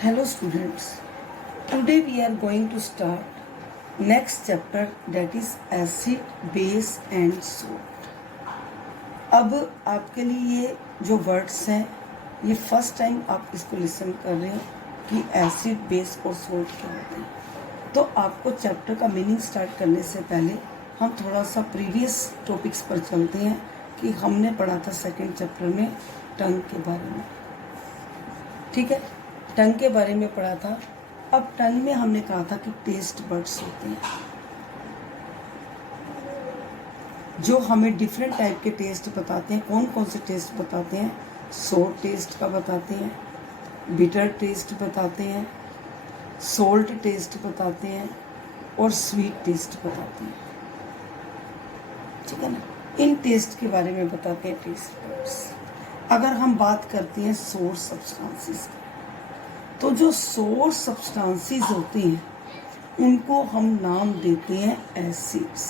Hello students, today we are going to start next chapter, that is acid, base and salt. अब आपके लिए ये जो words हैं ये फर्स्ट टाइम आप इसको लिसन कर रहे हो कि एसिड, बेस और सोल्ट क्या होते हैं। तो आपको चैप्टर का मीनिंग स्टार्ट करने से पहले हम थोड़ा सा प्रीवियस टॉपिक्स पर चलते हैं कि हमने पढ़ा था सेकंड चैप्टर में टंग के बारे में। ठीक है, टंग के बारे में पढ़ा था। अब टंग में हमने कहा था कि टेस्ट बड्स होते हैं जो हमें डिफरेंट टाइप के टेस्ट बताते हैं। कौन कौन से टेस्ट बताते हैं? सोर टेस्ट का बताते हैं, बिटर टेस्ट बताते हैं, सोल्ट टेस्ट बताते हैं और स्वीट टेस्ट बताते हैं। ठीक है ना, इन टेस्ट के बारे में बताते हैं टेस्ट बड्स। अगर हम बात करते हैं सोर सब्सटेंसेस की, तो जो सोर सब्सटेंसेस होते हैं उनको हम नाम देते हैं एसिड्स।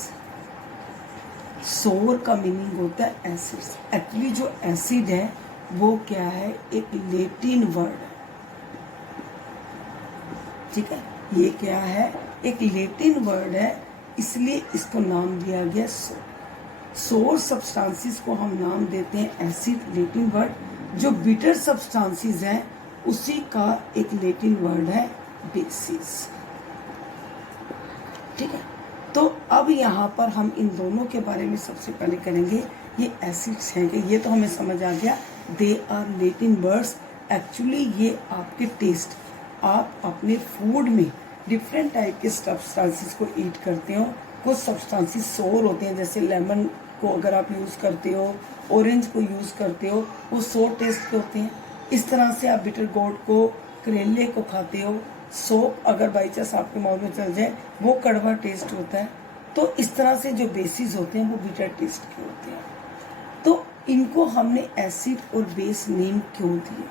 सोर का मीनिंग होता है एसिड्स। एक्चुअली जो एसिड है वो क्या है? एक लैटिन वर्ड है। ठीक है, ये क्या है? एक लैटिन वर्ड है, इसलिए इसको नाम दिया गया सोर। सोर सब्सटेंसेस को हम नाम देते हैं एसिड, लैटिन वर्ड। जो बिटर सब्सटेंसेस हैं उसी का एक लैटिन वर्ड है बेसिस। ठीक है, तो अब यहाँ पर हम इन दोनों के बारे में सबसे पहले करेंगे। ये एसिड्स हैं कि ये तो हमें समझ आ गया, they are Latin words. Actually ये आपके टेस्ट, आप अपने फूड में डिफरेंट टाइप के सब्सटेंसेस को ईट करते हो। कुछ सब्सटेंसेस सोर होते हैं, जैसे लेमन को अगर आप यूज़ करते हो, ऑरेंज को यूज़ करते हो, वो सोर टेस्ट के होते हैं। इस तरह से आप बिटर गोड को, करेले को खाते हो, सोप अगर बाई चांस आपके माउथ में चल जाए वो कड़वा टेस्ट होता है। तो इस तरह से जो बेसिस होते हैं वो बिटर टेस्ट के होते हैं। तो इनको हमने एसिड और बेस नेम क्यों दिए?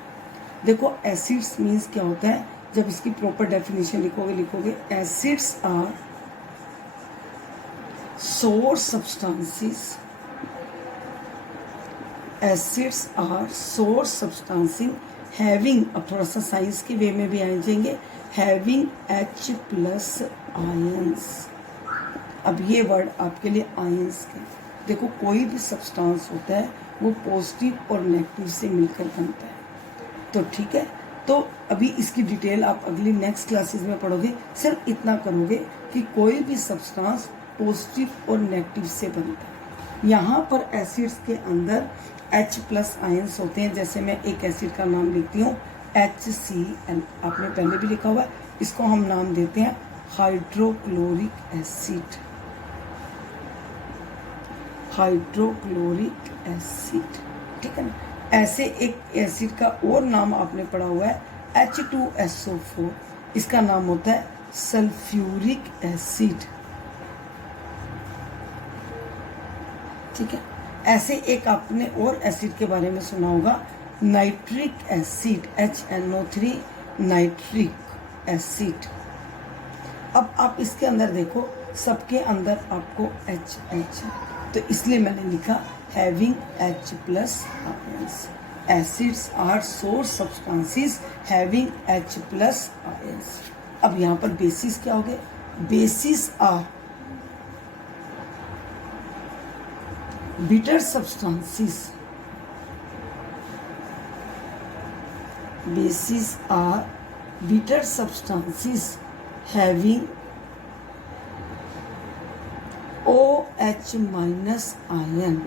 देखो, एसिड्स मीन्स क्या होता है, जब इसकी प्रॉपर डेफिनेशन लिखोगे acids are sour substances. Acids are sour substances having, अब थोड़ा सा साइंस के वे में भी आ जाएंगे, हैविंग H प्लस आयंस। अब ये वर्ड आपके लिए आयंस के, देखो कोई भी सब्सटेंस होता है वो पॉजिटिव और नेगेटिव से मिलकर बनता है। तो ठीक है, तो अभी इसकी डिटेल आप अगली नेक्स्ट क्लासेस में पढ़ोगे। सिर्फ इतना करोगे कि कोई भी सब्सटेंस पॉजिटिव और नेगेटिव से बनता है। यहाँ पर एसिड्स के अंदर H प्लस आयंस होते हैं। जैसे मैं एक एसिड का नाम लिखती हूँ HCl, आपने पहले भी लिखा हुआ है। इसको हम नाम देते हैं हाइड्रोक्लोरिक एसिड। हाइड्रोक्लोरिक एसिड, ठीक है ना। ऐसे एक एसिड का और नाम आपने पढ़ा हुआ है H2SO4, इसका नाम होता है सल्फ्यूरिक एसिड। ठीक है, ऐसे एक आपने और एसिड के बारे में सुना होगा nitric acid, HNO3 nitric acid. अब आप इसके अंदर देखो, सबके अंदर आपको HH, तो इसलिए मैंने लिखा having H plus ions. Acids are sour substances having H plus ions. अब यहाँ पर बेसिस क्या हो गए? Bases are bitter substances. Bases are bitter substances having OH minus ion.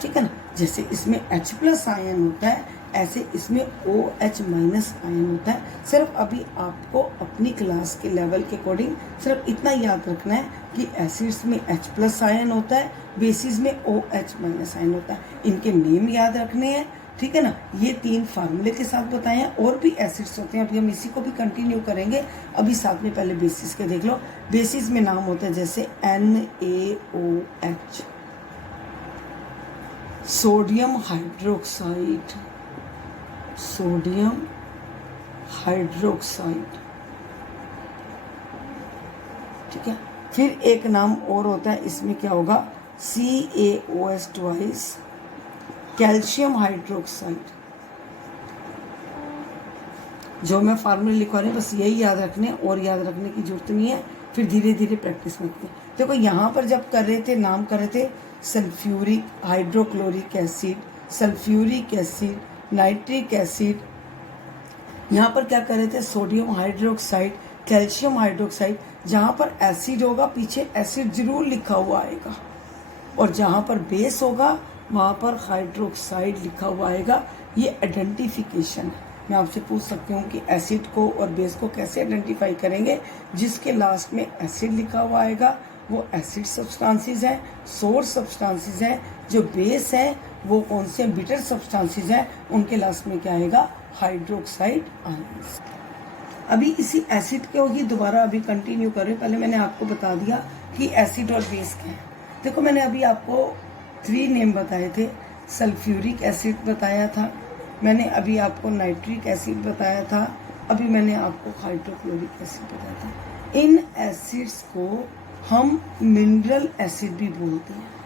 ठीक है ना, जैसे इसमें H प्लस आयन होता है ऐसे इसमें OH माइनस आयन होता है। सिर्फ अभी आपको अपनी क्लास के लेवल के अकॉर्डिंग सिर्फ इतना याद रखना है कि एसिड्स में H प्लस आयन होता है, बेसिस में OH माइनस आयन होता है। इनके नेम याद रखने हैं, ठीक है ना। ये 3 फार्मूले के साथ बताए हैं। और भी एसिड्स होते हैं, अभी हम इसी को भी कंटिन्यू करेंगे। अभी साथ में पहले बेसिस के देख लो। बेसिस में नाम होता है जैसे NaOH, sodium hydroxide, sodium hydroxide. ठीक है, फिर एक नाम और होता है, इसमें क्या होगा? CaOH twice, calcium hydroxide. जो मैं फार्मूले लिखवा रही हूँ बस यही याद रखने, और याद रखने की जरूरत नहीं है, फिर धीरे धीरे प्रैक्टिस में करते। देखो यहाँ पर जब कर रहे थे, नाम कर रहे थे sulphuric hydrochloric acid, sulphuric acid, nitric acid, यहाँ पर क्या कर रहे थे सोडियम हाइड्रोक्साइड, कैल्शियम हाइड्रोक्साइड। जहाँ पर एसिड होगा पीछे एसिड जरूर लिखा हुआ आएगा, और जहाँ पर बेस होगा वहाँ पर हाइड्रोक्साइड लिखा हुआ आएगा। ये आइडेंटिफिकेशन है। मैं आपसे पूछ सकती हूँ कि एसिड को और बेस को कैसे आइडेंटिफाई करेंगे। जिसके लास्ट में एसिड लिखा हुआ आएगा वो एसिड सब्सटेंसेस है, सोर्स सब्सटेंसेस है। जो बेस है वो कौन से बिटर सब्सटेंसेस है, उनके लास्ट में क्या आएगा, हाइड्रोक्साइड आयंस। अभी इसी एसिड को ही दोबारा अभी कंटिन्यू कर रहे हैं। पहले मैंने आपको बता दिया कि एसिड और बेस क्या है। देखो मैंने अभी आपको 3 नेम बताए थे। सल्फ्यूरिक एसिड बताया था, मैंने अभी आपको नाइट्रिक एसिड बताया था, अभी मैंने आपको हाइड्रोक्लोरिक एसिड बताया था। इन एसिड्स को हम मिनरल एसिड भी बोलते हैं।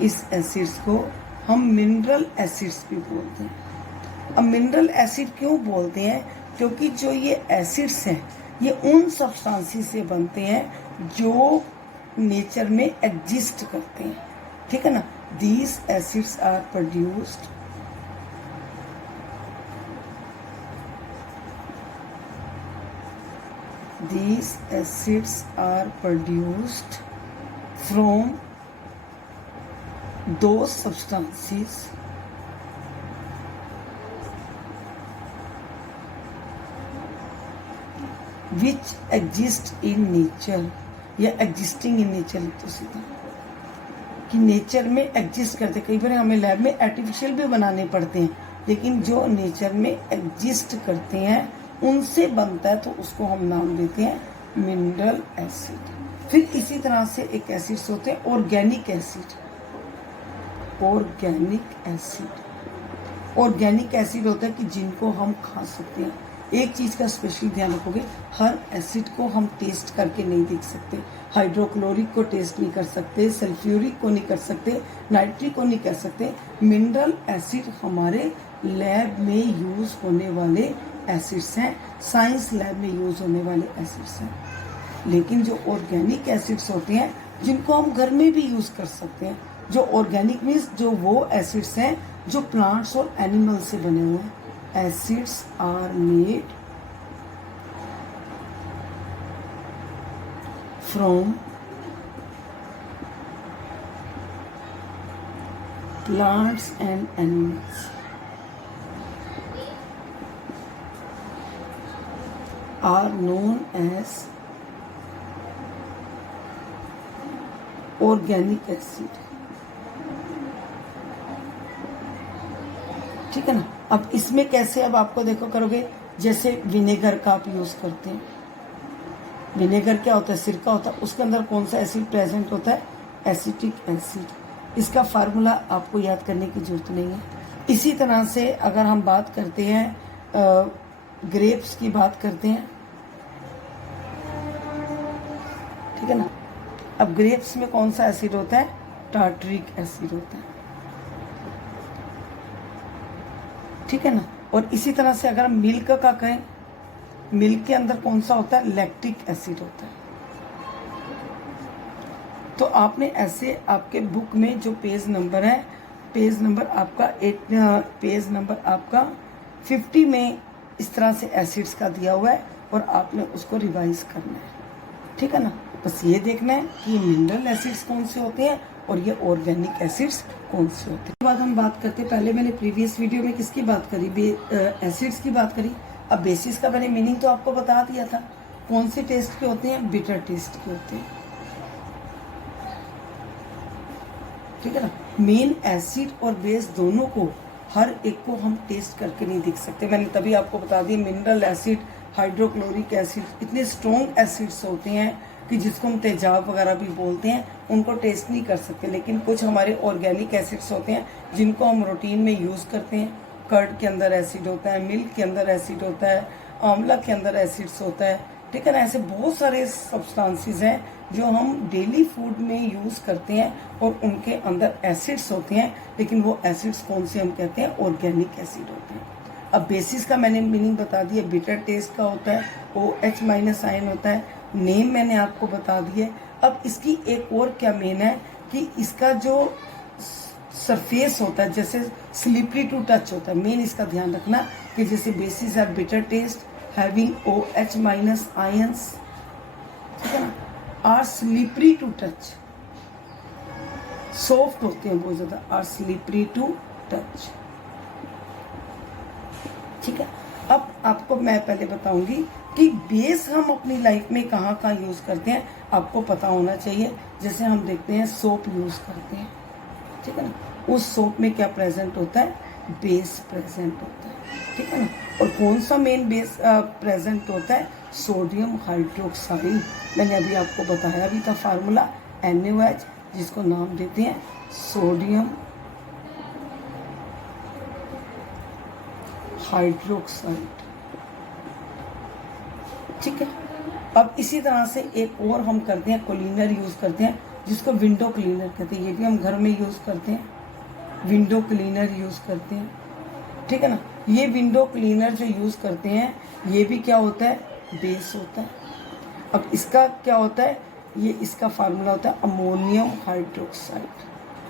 इस एसिड्स को हम मिनरल एसिड्स भी बोलते हैं। अब मिनरल एसिड क्यों बोलते हैं, क्योंकि जो ये एसिड्स हैं ये उन सब्सटेंसेस से बनते हैं जो नेचर में एग्जिस्ट करते हैं, ठीक है ना। These acids are produced these acids are produced from those substances which exist in nature, या existing in nature तो सीधा कि नेचर में एग्जिस्ट करते। कई बार हमें लैब में आर्टिफिशियल भी बनाने पड़ते हैं, लेकिन जो नेचर में एग्जिस्ट करते हैं उनसे बनता है, तो उसको हम नाम देते हैं मिनरल एसिड। फिर इसी तरह से एक एसिड्स होते हैं organic acid. Organic acid, organic acid होता है कि जिनको हम खा सकते हैं। एक चीज़ का स्पेशली ध्यान रखोगे, हर एसिड को हम टेस्ट करके नहीं देख सकते। हाइड्रोक्लोरिक को टेस्ट नहीं कर सकते, सल्फ्यूरिक को नहीं कर सकते, नाइट्रिक को नहीं कर सकते। मिनरल एसिड हमारे लैब में यूज होने वाले एसिड्स हैं, साइंस लैब में यूज होने वाले एसिड्स हैं। लेकिन जो ऑर्गेनिक एसिड्स होते हैं जिनको हम घर में भी यूज कर सकते हैं, जो ऑर्गेनिक मीन्स जो वो एसिड्स हैं जो प्लांट्स और एनिमल से बने हुए हैं। Acids are made from plants and animals, are known as organic acid, ठीक है ना। अब इसमें कैसे, अब आपको देखो करोगे, जैसे विनेगर का आप यूज करते हैं। विनेगर क्या होता है, सिरका होता है, उसके अंदर कौन सा एसिड प्रेजेंट होता है, एसिटिक एसिड। इसका फार्मूला आपको याद करने की जरूरत नहीं है। इसी तरह से अगर हम बात करते हैं ग्रेप्स की बात करते हैं, ठीक है ना। अब ग्रेप्स में कौन सा एसिड होता है, टार्टरिक एसिड होता है, ठीक है ना। और इसी तरह से अगर हम मिल्क का कहें, मिल्क के अंदर कौन सा होता है, लैक्टिक एसिड होता है। तो आपने ऐसे आपके बुक में जो पेज नंबर है, पेज नंबर आपका 50 में इस तरह से एसिड्स का दिया हुआ है, और आपने उसको रिवाइज करना है, ठीक है ना। बस ये देखना है कि मिनरल एसिड्स कौन से होते हैं और ये ऑर्गेनिक एसिड्स कौन से होते हैं। उसके बाद हम बात करते हैं, पहले मैंने प्रीवियस वीडियो में किसकी बात करी, एसिड्स की बात करी। अब बेसिस का मैंने मीनिंग तो आपको बता दिया था, कौन से टेस्ट के होते हैं, बिटर टेस्ट के होते हैं, ठीक है ना। मेन एसिड और बेस दोनों को, हर एक को हम टेस्ट करके नहीं देख सकते। मैंने तभी आपको बता दिया मिनरल एसिड, हाइड्रोक्लोरिक एसिड इतने स्ट्रॉन्ग एसिड्स होते हैं कि जिसको हम तेजाब वगैरह भी बोलते हैं, उनको टेस्ट नहीं कर सकते। लेकिन कुछ हमारे ऑर्गेनिक एसिड्स होते हैं जिनको हम रूटीन में यूज़ करते हैं। कर्ड के अंदर एसिड होता है, मिल्क के अंदर एसिड होता है, आंवला के अंदर एसिड्स होता है, ठीक है ना। ऐसे बहुत सारे सब्सटेंसेस हैं जो हम डेली फूड में यूज़ करते हैं और उनके अंदर एसिड्स होते हैं, लेकिन वो एसिड्स कौन से हम कहते हैं, ऑर्गेनिक एसिड होते हैं। अब बेसिस का मैंने मीनिंग बता दिया, बिटर टेस्ट का होता है, OH माइनस आयन होता है, नेम मैंने आपको बता दिया। अब इसकी एक और क्या मेन है कि इसका जो सरफेस होता है जैसे स्लिपरी टू टच होता है, मेन इसका ध्यान रखना कि जैसे bases are bitter taste having OH minus ions, ठीक है ना, are slippery to touch, soft होते हैं बहुत ज्यादा, आर स्लिपरी टू टच, ठीक है। अब आपको मैं पहले बताऊंगी कि बेस हम अपनी लाइफ में कहाँ कहाँ यूज करते हैं, आपको पता होना चाहिए। जैसे हम देखते हैं सोप यूज करते हैं, ठीक है ना, उस सोप में क्या प्रेजेंट होता है, बेस प्रेजेंट होता है, ठीक है ना। और कौन सा मेन बेस प्रेजेंट होता है, सोडियम हाइड्रोक्साइड। मैंने अभी आपको बताया भी था फार्मूला NaOH, जिसको नाम देते हैं सोडियम हाइड्रोक्साइड, ठीक है। अब इसी तरह से एक और हम करते हैं, क्लीनर यूज करते हैं जिसको विंडो क्लीनर कहते हैं, ये भी हम घर में यूज करते हैं, विंडो क्लीनर यूज करते हैं, ठीक है ना। ये विंडो क्लीनर जो यूज करते हैं ये भी क्या होता है, बेस होता है। अब इसका क्या होता है, ये इसका फार्मूला होता है अमोनियम हाइड्रोक्साइड।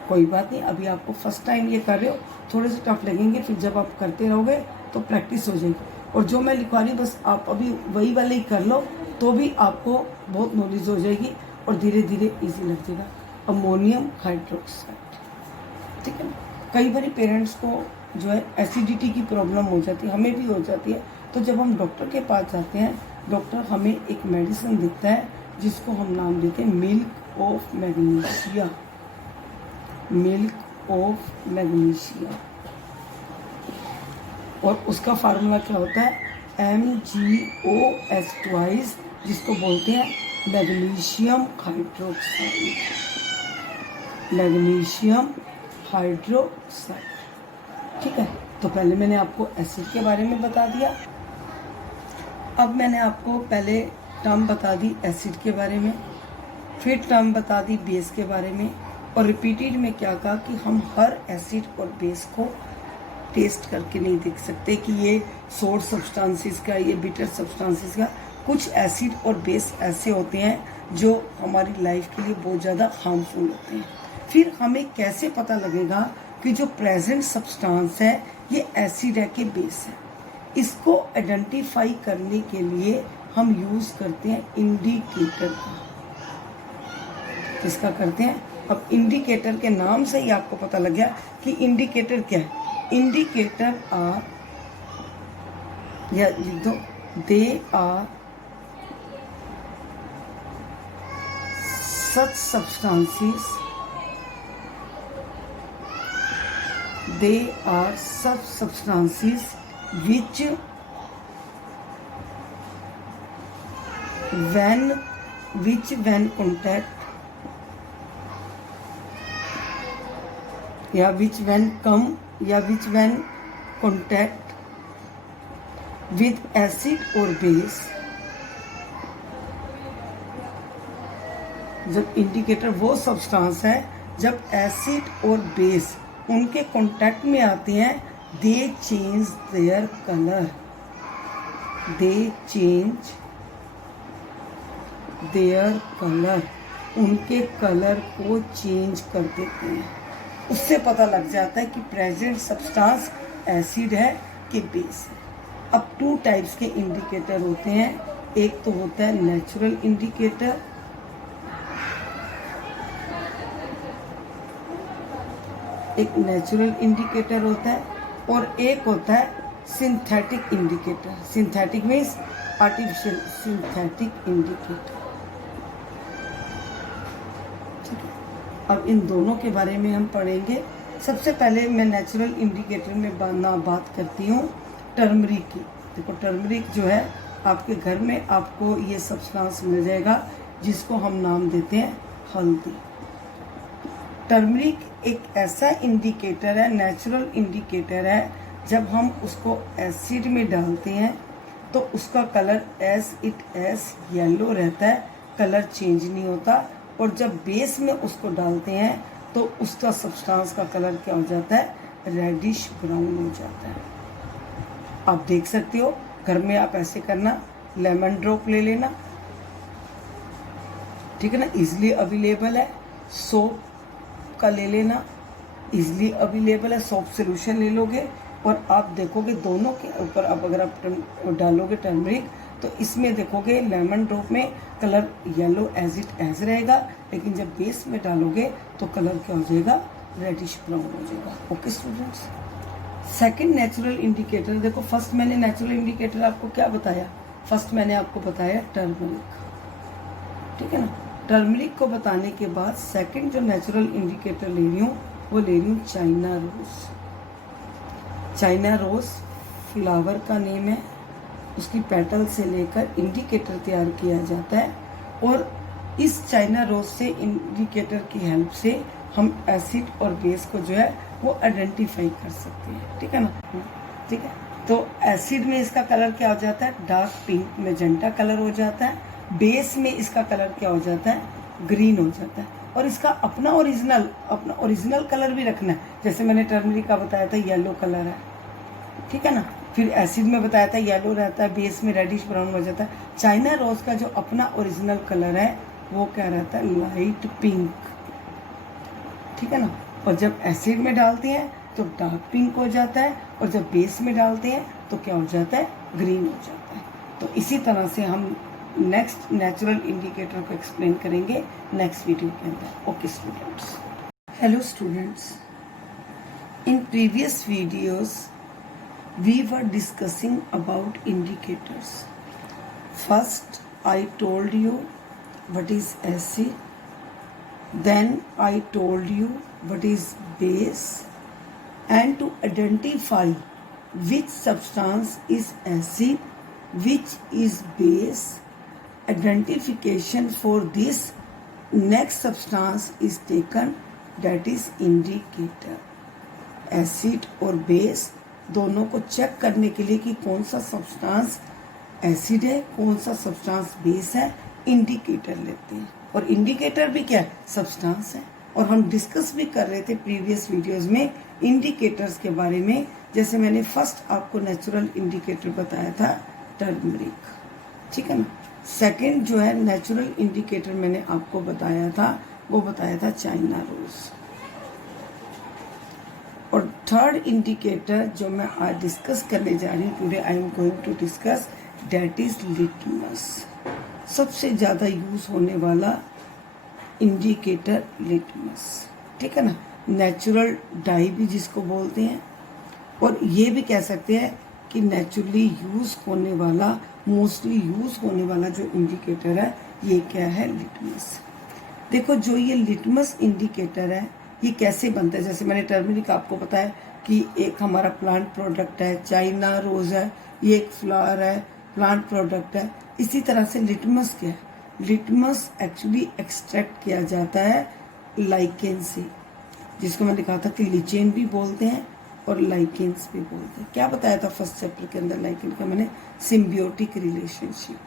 कोई बात नहीं, अभी आपको फर्स्ट टाइम ये कर रहे हो, थोड़े से टफ लगेंगे, फिर जब आप करते रहोगे तो प्रैक्टिस हो जाएगी। और जो मैं लिखवा रही हूँ बस आप अभी वही वाले ही कर लो तो भी आपको बहुत नॉलेज हो जाएगी और धीरे धीरे इजी लग जाएगा। अमोनियम हाइड्रोक्साइड, ठीक है ना। कई बार पेरेंट्स को जो है एसिडिटी की प्रॉब्लम हो जाती है, हमें भी हो जाती है, तो जब हम डॉक्टर के पास जाते हैं डॉक्टर हमें एक मेडिसिन देता है जिसको हम नाम देते हैं milk of magnesia, milk of magnesia. और उसका फार्मूला क्या होता है, MgOH ट्वाइस, जिसको बोलते हैं मैग्नीशियम हाइड्रोक्साइड, मैग्नीशियम हाइड्रोक्साइड, ठीक है। तो पहले मैंने आपको एसिड के बारे में बता दिया, अब मैंने आपको पहले टर्म बता दी एसिड के बारे में, फिर टर्म बता दी बेस के बारे में, और रिपीटेड में क्या कहा कि हम हर एसिड और बेस को टेस्ट करके नहीं देख सकते कि ये सोर सब्सटेंसेस का, ये बिटर सब्सटेंसेस का। कुछ एसिड और बेस ऐसे होते हैं जो हमारी लाइफ के लिए बहुत ज़्यादा हार्मफुल होते हैं। फिर हमें कैसे पता लगेगा कि जो प्रेजेंट सब्सटेंस है ये एसिड है कि बेस है, इसको आइडेंटिफाई करने के लिए हम यूज़ करते हैं इंडिकेटर का। किसका करते हैं, अब इंडिकेटर के नाम से ही आपको पता लग गया कि इंडिकेटर क्या है। इंडिकेटर आर, या लिख दो, they are such substances, they are such substances which when contact, या which when come, या which when contact with acid or base। जब इंडिकेटर वो सब्सटेंस है जब एसिड और बेस उनके कांटेक्ट में आते हैं, दे change their colour, they change their colour, उनके कलर को चेंज कर देते हैं। उससे पता लग जाता है कि प्रेजेंट सब्सटेंस एसिड है कि बेस है। अब 2 टाइप्स के इंडिकेटर होते हैं, एक तो होता है नेचुरल इंडिकेटर, एक नेचुरल इंडिकेटर होता है, और एक होता है synthetic indicator. Synthetic means artificial, synthetic indicator, ठीक है। अब इन दोनों के बारे में हम पढ़ेंगे। सबसे पहले मैं नेचुरल इंडिकेटर में बात करती हूँ टर्मरिक की। देखो टर्मरिक जो है आपके घर में आपको ये सब्सटेंस मिल जाएगा जिसको हम नाम देते हैं हल्दी। टर्मरिक एक ऐसा इंडिकेटर है, नेचुरल इंडिकेटर है, जब हम उसको एसिड में डालते हैं तो उसका colour as it is yellow रहता है, कलर चेंज नहीं होता। और जब बेस में उसको डालते हैं तो उसका सब्सटेंस का कलर क्या हो जाता है, रेडिश ब्राउन हो जाता है। आप देख सकते हो, घर में आप ऐसे करना, लेमन ड्रॉप ले लेना, ठीक है ना, इजली अवेलेबल है। सोप का ले लेना, इजली अवेलेबल है, सोप सोल्यूशन ले लोगे और आप देखोगे दोनों के ऊपर अब अगर आप डालोगे टर्मरिक तो इसमें देखोगे लेमन ड्रॉप में colour yellow as it is रहेगा, लेकिन जब बेस में डालोगे तो कलर क्या हो जाएगा, रेडिश ब्राउन हो जाएगा। Okay students, second natural indicator देखो, फर्स्ट मैंने नेचुरल इंडिकेटर आपको क्या बताया, फर्स्ट मैंने आपको बताया टर्मरिक, ठीक है ना। टर्मरिक को बताने के बाद सेकंड जो नेचुरल इंडिकेटर ले रही हूँ वो ले रही हूँ China rose. China rose flower का नेम है, उसकी पेटल से लेकर इंडिकेटर तैयार किया जाता है और इस चाइना रोज से इंडिकेटर की हेल्प से हम एसिड और बेस को जो है वो आइडेंटिफाई कर सकते हैं, ठीक है ना। ठीक है, तो एसिड में इसका कलर क्या हो जाता है, डार्क पिंक मैजेंटा कलर हो जाता है। बेस में इसका कलर क्या हो जाता है, ग्रीन हो जाता है। और इसका अपना ओरिजिनल कलर भी रखना है, जैसे मैंने टर्मरिक का बताया था येलो कलर है, ठीक है ना। फिर एसिड में बताया था येलो रहता है, बेस में रेडिश ब्राउन हो जाता है। चाइना रोज का जो अपना ओरिजिनल कलर है वो क्या रहता है, लाइट पिंक, ठीक है ना। और जब एसिड में डालते हैं तो डार्क पिंक हो जाता है और जब बेस में डालते हैं तो क्या हो जाता है, ग्रीन हो जाता है। तो इसी तरह से हम नेक्स्ट नेचुरल इंडिकेटर को एक्सप्लेन करेंगे नेक्स्ट वीडियो के अंदर। Okay students, hello students, in previous videos we were discussing about indicators. First I told you what is acid, then I told you what is base, and to identify which substance is acid, which is base, identification for this next substance is taken, that is indicator. Acid और base दोनों को check करने के लिए कि कौन सा substance acid है, कौन सा सब्सटेंस बेस है, इंडिकेटर लेते हैं। और इंडिकेटर भी क्या है, सब्सटेंस है। और हम डिस्कस भी कर रहे थे प्रीवियस वीडियोस में इंडिकेटर्स के बारे में। जैसे मैंने फर्स्ट आपको नेचुरल इंडिकेटर बताया था टर्मरिक, ठीक है ना। सेकंड जो है नेचुरल इंडिकेटर मैंने आपको बताया था, वो बताया था चाइना रोज। और थर्ड इंडिकेटर जो मैं आज डिस्कस करने जा रही हूँ, today I am going to discuss, that is litmus. सबसे ज़्यादा यूज होने वाला इंडिकेटर लिटमस, ठीक है ना। नेचुरल डाई भी जिसको बोलते हैं, और ये भी कह सकते हैं कि नेचुरली यूज होने वाला, मोस्टली यूज होने वाला जो इंडिकेटर है ये क्या है, लिटमस। देखो जो ये लिटमस इंडिकेटर है ये कैसे बनता है, जैसे मैंने टर्मरिक आपको बताया कि एक हमारा प्लांट प्रोडक्ट है, चाइना रोज है, ये एक फ्लावर है, प्लांट प्रोडक्ट है। इसी तरह से लिटमस क्या है, लिटमस एक्चुअली एक्सट्रैक्ट किया जाता है लाइकेन से, जिसको मैंने कहा था कि लिचेन भी बोलते हैं और लाइकेन्स भी बोलते हैं। क्या बताया था फर्स्ट चैप्टर के अंदर लाइकेन का मैंने, सिम्बियोटिक रिलेशनशिप।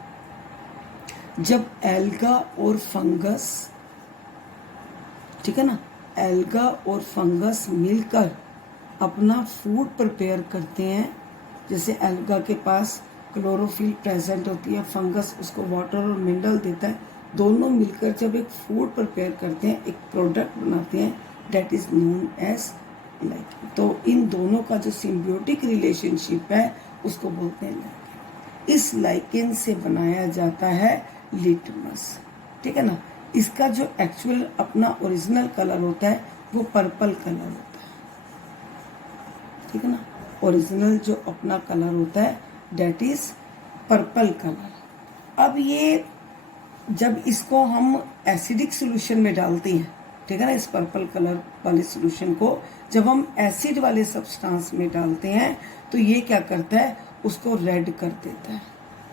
जब एल्गा और फंगस, ठीक है ना, एल्गा और फंगस मिलकर अपना फूड प्रिपेयर करते हैं, जैसे एल्गा के पास क्लोरोफिल प्रेजेंट होती है, फंगस उसको वाटर और मिनरल देता है, दोनों मिलकर जब एक फूड प्रिपेयर करते हैं, एक प्रोडक्ट बनाते हैं, that is known as lichen. तो इन दोनों का जो सिम्बियोटिक रिलेशनशिप है उसको बोलते हैं लाइकेन। इस लाइकेन से बनाया जाता है लिटमस, ठीक है ना। इसका जो एक्चुअल अपना ओरिजिनल कलर होता है वो पर्पल कलर होता है, ठीक है ना। ओरिजिनल जो अपना कलर होता है दैट इज पर्पल कलर। अब ये जब इसको हम एसिडिक सोल्यूशन में डालते हैं, ठीक है ना, इस पर्पल कलर वाले सोल्यूशन को जब हम एसिड वाले सब्सटेंस में डालते हैं तो ये क्या करता है, उसको रेड कर देता है,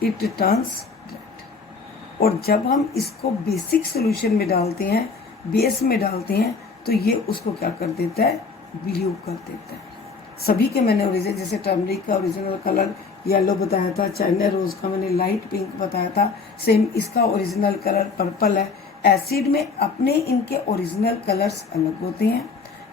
इट टर्न्स रेड। और जब हम इसको बेसिक सोल्यूशन में डालते हैं, बेस में डालते हैं, तो ये उसको क्या कर देता है, ब्लू कर देता है। सभी के मैंने ओरिजिनल, जैसे टर्मरिक का ओरिजिनल कलर येलो बताया था, चाइना रोज का मैंने लाइट पिंक बताया था, सेम इसका ओरिजिनल कलर पर्पल है। एसिड में अपने इनके ओरिजिनल कलर्स अलग होते हैं,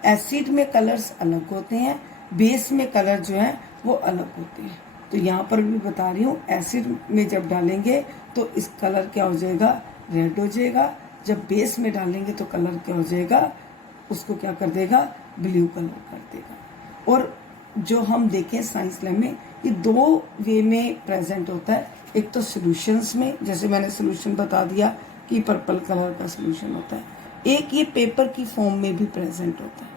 एसिड में कलर्स अलग होते हैं, बेस में कलर जो है वो अलग होते हैं। तो यहाँ पर भी बता रही हूँ, एसिड में जब डालेंगे तो इस कलर क्या हो जाएगा, रेड हो जाएगा। जब बेस में डालेंगे तो कलर क्या हो जाएगा, उसको क्या कर देगा, ब्लू कलर कर देगा। और जो हम देखें साइंस लैब में, ये 2 वे में प्रेजेंट होता है। एक तो सॉल्यूशंस में, जैसे मैंने सॉल्यूशन बता दिया कि पर्पल कलर का सॉल्यूशन होता है। एक ये पेपर की फॉर्म में भी प्रेजेंट होता है,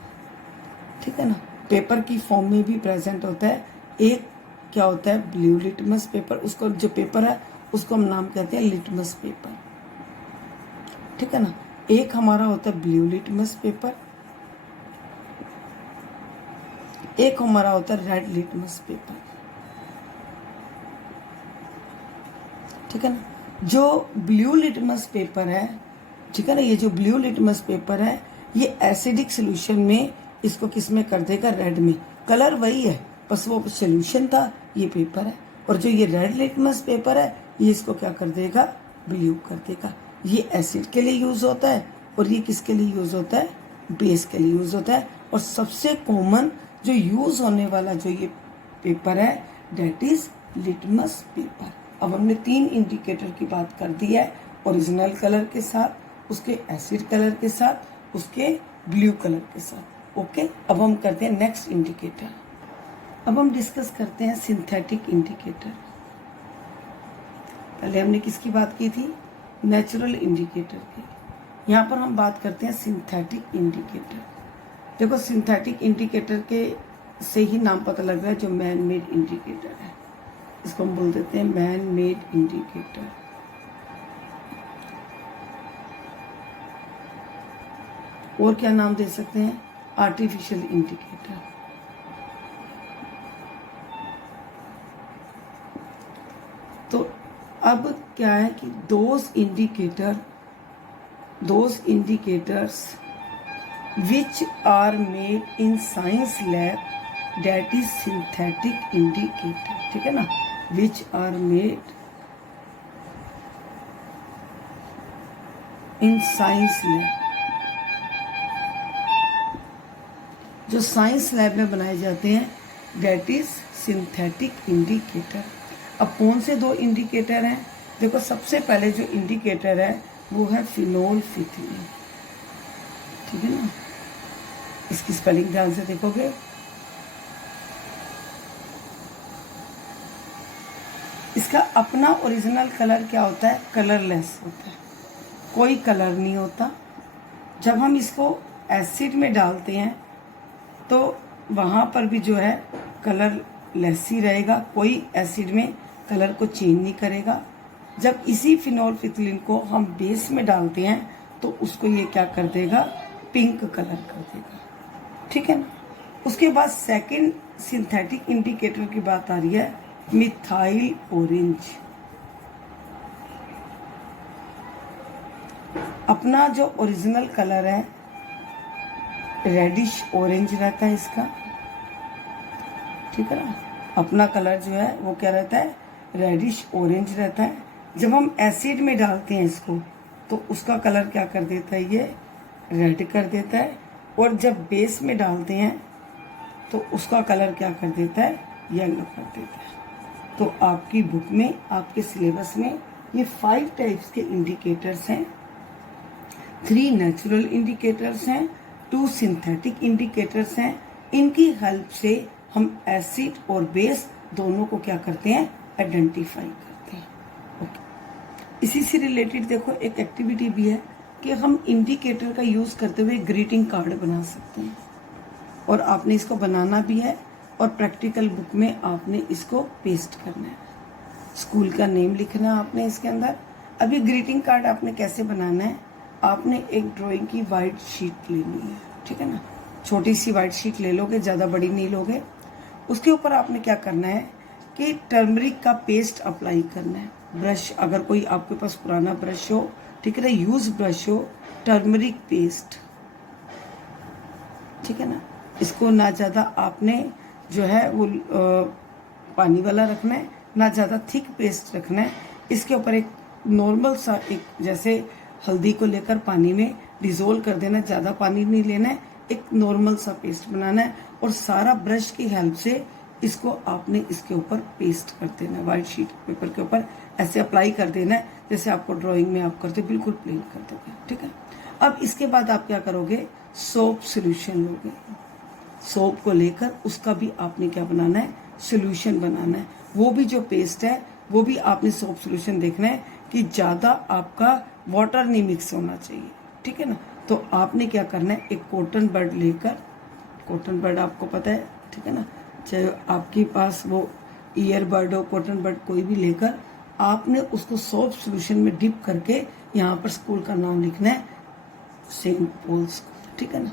ठीक है ना, पेपर की फॉर्म में भी प्रेजेंट होता है। एक क्या होता है, ब्लू लिटमस पेपर, उसको जो पेपर है उसको हम नाम कहते हैं लिटमस पेपर, ठीक है ना। एक हमारा होता है ब्लू लिटमस पेपर, एक हमारा होता है रेड लिटमस पेपर, ठीक है ना। जो ब्लू लिटमस पेपर है, ठीक है ना, ये जो ब्लू लिटमस पेपर है ये एसिडिक सोल्यूशन में इसको किस में कर देगा, रेड में। कलर वही है, बस वो सोल्यूशन था, ये पेपर है। और जो ये रेड लिटमस पेपर है ये इसको क्या कर देगा, ब्लू कर देगा। ये एसिड के लिए यूज होता है और ये किसके लिए यूज होता है, बेस के लिए यूज होता है। और सबसे कॉमन जो यूज होने वाला जो ये पेपर है डेट इज लिटमस पेपर। अब हमने 3 इंडिकेटर की बात कर दी है, ओरिजिनल कलर के साथ, उसके एसिड कलर के साथ, उसके ब्लू कलर के साथ। ओके, अब हम करते हैं नेक्स्ट इंडिकेटर। अब हम डिस्कस करते हैं सिंथेटिक इंडिकेटर। पहले हमने किसकी बात की थी, नेचुरल इंडिकेटर की। यहाँ पर हम बात करते हैं सिंथेटिक इंडिकेटर। देखो सिंथेटिक इंडिकेटर के से ही नाम पता लग रहा है, जो मैन मेड इंडिकेटर है, इसको हम बोल देते हैं मैन मेड इंडिकेटर। और क्या नाम दे सकते हैं, आर्टिफिशियल इंडिकेटर। तो अब क्या है कि those indicators which are made in science lab, that is synthetic indicator, ठीक है ना, which are made in science lab, जो साइंस लैब में बनाए जाते हैं, that is synthetic indicator। अब कौन से 2 इंडिकेटर हैं, देखो सबसे पहले जो इंडिकेटर है वो है फिनोल्फिथिलीन, ठीक है ना। इसकी स्पेलिंग ध्यान से देखोगे, इसका अपना ओरिजिनल कलर क्या होता है, कलरलेस होता है, कोई कलर नहीं होता। जब हम इसको एसिड में डालते हैं तो वहाँ पर भी जो है कलर लेस ही रहेगा, कोई एसिड में कलर को चेंज नहीं करेगा। जब इसी फिनोल्फिथिलीन को हम बेस में डालते हैं तो उसको ये क्या कर देगा, पिंक कलर कर देगा, ठीक है ना। उसके बाद सेकंड सिंथेटिक इंडिकेटर की बात आ रही है, मिथाइल ऑरेंज। अपना जो ओरिजिनल कलर है रेडिश ऑरेंज रहता है इसका, ठीक है ना। अपना कलर जो है वो क्या रहता है, रेडिश ऑरेंज रहता है। जब हम एसिड में डालते हैं इसको तो उसका कलर क्या कर देता है, ये रेड कर देता है। और जब बेस में डालते हैं तो उसका कलर क्या कर देता है, येलो कर देता है। तो आपकी बुक में, आपके सिलेबस में ये 5 टाइप्स के इंडिकेटर्स हैं। 3 नेचुरल इंडिकेटर्स हैं, 2 सिंथेटिक इंडिकेटर्स हैं। इनकी हेल्प से हम एसिड और बेस दोनों को क्या करते हैं, आइडेंटिफाई करते हैं। ओके, इसी से रिलेटेड देखो एक एक्टिविटी भी है कि हम इंडिकेटर का यूज करते हुए ग्रीटिंग कार्ड बना सकते हैं, और आपने इसको बनाना भी है और प्रैक्टिकल बुक में आपने इसको पेस्ट करना है। स्कूल का नेम लिखना है आपने इसके अंदर। अभी ग्रीटिंग कार्ड आपने कैसे बनाना है, आपने एक ड्राइंग की वाइट शीट लेनी है, ठीक है ना। छोटी सी वाइट शीट ले लोगे, ज़्यादा बड़ी नहीं लोगे। उसके ऊपर आपने क्या करना है कि टर्मरिक का पेस्ट अप्लाई करना है। ब्रश, अगर कोई आपके पास पुराना ब्रश हो, ठीक है ना, यूज ब्रश हो, टर्मरिक पेस्ट, ठीक है ना। इसको ना ज़्यादा आपने जो है वो पानी वाला रखना है, ना ज़्यादा थिक पेस्ट रखना है। इसके ऊपर एक नॉर्मल सा, एक जैसे हल्दी को लेकर पानी में डिजोल्व कर देना, ज़्यादा पानी नहीं लेना है, एक नॉर्मल सा पेस्ट बनाना है। और सारा ब्रश की हेल्प से इसको आपने इसके ऊपर पेस्ट कर देना है, वाइट शीट पेपर के ऊपर ऐसे अप्लाई कर देना है जैसे आपको ड्राइंग में आप करते हो, बिल्कुल प्लेन कर दोगे। ठीक है, अब इसके बाद आप क्या करोगे, सोप सोल्यूशन लोगे। सोप को लेकर उसका भी आपने क्या बनाना है, सोल्यूशन बनाना है। वो भी जो पेस्ट है वो भी आपने सोप सोल्यूशन देखना है कि ज़्यादा आपका वाटर नहीं मिक्स होना चाहिए। ठीक है ना, तो आपने क्या करना है, एक कॉटन बड लेकर, कॉटन बड आपको पता है, ठीक है ना, चाहे आपके पास वो ईयरबड हो, कॉटन बड कोई भी लेकर आपने उसको सोप सोल्यूशन में डिप करके यहाँ पर स्कूल का नाम लिखना है, सेंट पॉल स्कूल। ठीक है ना,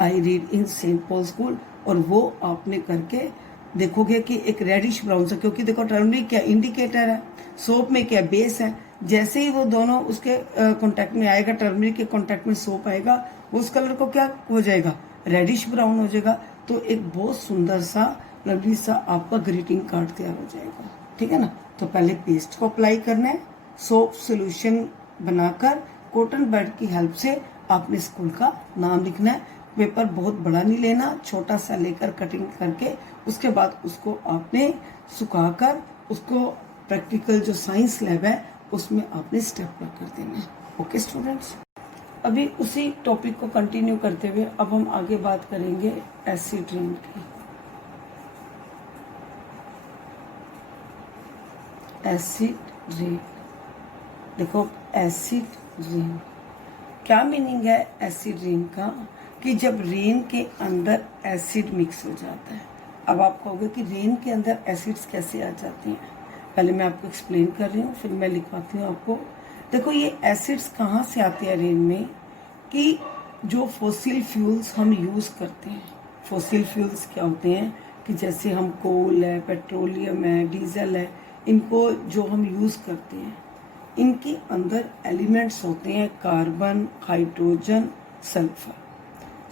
I read in saint Paul school. और वो आपने करके देखोगे कि एक रेडिश ब्राउन सा, क्योंकि देखो टर्मरिक क्या इंडिकेटर है, सोप में क्या बेस है। जैसे ही वो दोनों उसके कांटेक्ट में आएगा, टर्मरिक के कांटेक्ट में सोप आएगा, वो उस कलर को क्या हो जाएगा, रेडिश ब्राउन हो जाएगा। तो एक बहुत सुंदर सा लवली सा आपका ग्रीटिंग कार्ड तैयार हो जाएगा। ठीक है ना, तो पहले पेस्ट को अप्लाई करना है, सोप सोल्यूशन बनाकर कॉटन बड की हेल्प से आपने स्कूल का नाम लिखना है। पेपर बहुत बड़ा नहीं लेना, छोटा सा लेकर कटिंग करके उसके बाद उसको आपने सुखाकर उसको प्रैक्टिकल जो साइंस लैब है उसमें आपने स्टेपलर कर देना है। ओके स्टूडेंट्स, अभी उसी टॉपिक को कंटिन्यू करते हुए अब हम आगे बात करेंगे एसिड रेन की। एसिड रेन, देखो एसिड रेन क्या मीनिंग है एसिड रेन का, कि जब रेन के अंदर एसिड मिक्स हो जाता है। अब आप कहोगे कि रेन के अंदर एसिड्स कैसे आ जाती हैं, पहले मैं आपको एक्सप्लेन कर रही हूँ फिर मैं लिखवाती हूँ आपको। देखो ये एसिड्स कहाँ से आते हैं रेन में, कि जो फॉसिल फ्यूल्स हम यूज़ करते हैं, फॉसिल फ्यूल्स क्या होते हैं कि जैसे हम कोल है, पेट्रोलियम है, डीजल है, इनको जो हम यूज़ करते हैं इनके अंदर एलिमेंट्स होते हैं कार्बन, हाइड्रोजन, सल्फर।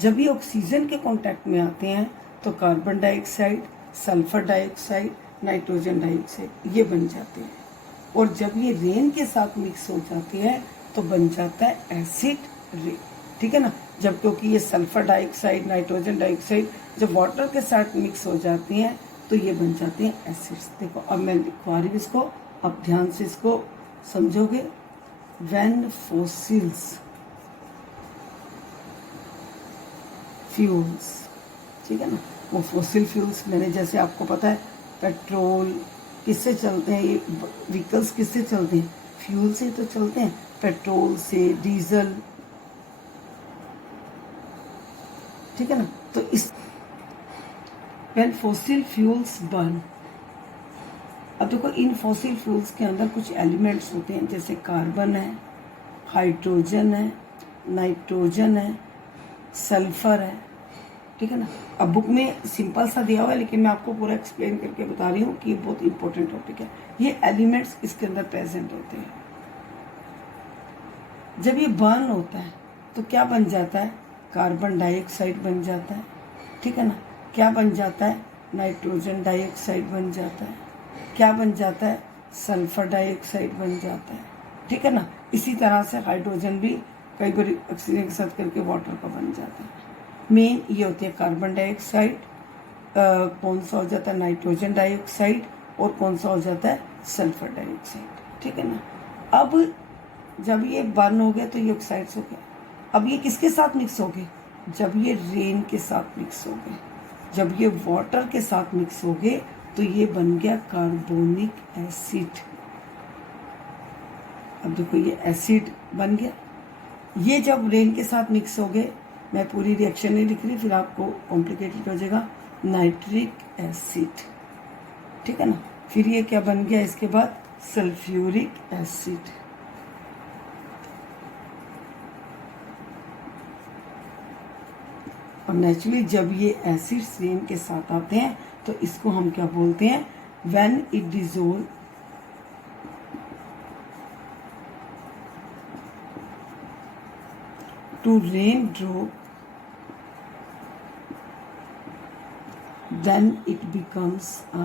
जब ये ऑक्सीजन के कांटेक्ट में आते हैं तो carbon dioxide, sulphur dioxide, nitrogen dioxide ये बन जाते हैं। और जब ये रेन के साथ मिक्स हो जाते हैं तो बन जाता है एसिड रेन। ठीक है ना, जब क्योंकि ये सल्फर डाइऑक्साइड, नाइट्रोजन डाइऑक्साइड जब वाटर के साथ मिक्स हो जाती हैं तो ये बन जाते हैं एसिड्स। देखो अब मैं लिखवा रही हूँ इसको, अब ध्यान से इसको समझोगे। व्हेन फॉसिल्स फ्यूल्स, ठीक है ना, वो फॉसिल फ्यूल्स मैंने जैसे आपको पता है पेट्रोल किससे चलते हैं, ये व्हीकल्स किससे चलते हैं, फ्यूल से तो चलते हैं, पेट्रोल से, डीजल। ठीक है ना, तो इस व्हेन फॉसिल फ्यूल्स बर्न, अब देखो इन फॉसिल फ्यूल्स के अंदर कुछ एलिमेंट्स होते हैं जैसे कार्बन है, हाइड्रोजन है, नाइट्रोजन है, सल्फर है। ठीक है ना, अब बुक में सिंपल सा दिया हुआ है लेकिन मैं आपको पूरा एक्सप्लेन करके बता रही हूँ कि ये बहुत इंपॉर्टेंट टॉपिक है। ये एलिमेंट्स इसके अंदर प्रेजेंट होते हैं। जब ये बर्न होता है तो क्या बन जाता है, कार्बन डाइऑक्साइड बन जाता है। ठीक है ना, क्या बन जाता है, नाइट्रोजन डाइऑक्साइड बन जाता है, क्या बन जाता है, सल्फर डाइऑक्साइड बन जाता है। ठीक है ना, इसी तरह से हाइड्रोजन भी कई बार ऑक्सीजन के साथ करके वाटर का बन जाता है। मेन ये होती है कार्बन डाइऑक्साइड, कौन सा हो जाता है नाइट्रोजन डाइऑक्साइड, और कौन सा हो जाता है सल्फर डाइऑक्साइड। ठीक है ना, अब जब ये बर्न हो गया तो ये ऑक्साइड्स हो गए। अब ये किसके साथ मिक्स हो गए, जब ये रेन के साथ मिक्स हो गए, जब ये वाटर के साथ मिक्स हो गए तो ये बन गया कार्बोनिक एसिड। अब देखो ये एसिड बन गया। ये जब रेन के साथ मिक्स हो गए, मैं पूरी रिएक्शन नहीं लिख रही फिर आपको कॉम्प्लिकेटेड हो जाएगा, नाइट्रिक एसिड। ठीक है ना, फिर ये क्या बन गया इसके बाद, सल्फ्यूरिक एसिड। और नेचुरली जब ये एसिड्स रेन के साथ आते हैं तो इसको हम क्या बोलते हैं, when it dissolve to rain drop then it becomes a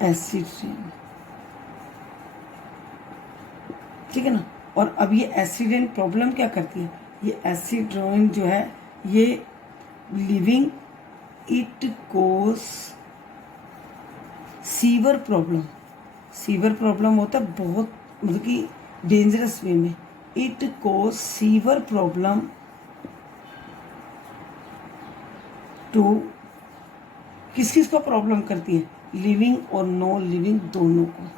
acid rain। ठीक है ना, और अब ये एसिड रेन प्रॉब्लम क्या करती है, ये एसिड रेन जो है ये living it cause severe problem. Severe problem होता है बहुत मतलब कि डेंजरस वे में। It cause severe problem to, किस किस को प्रॉब्लम करती है? लिविंग और नॉन लिविंग दोनों को।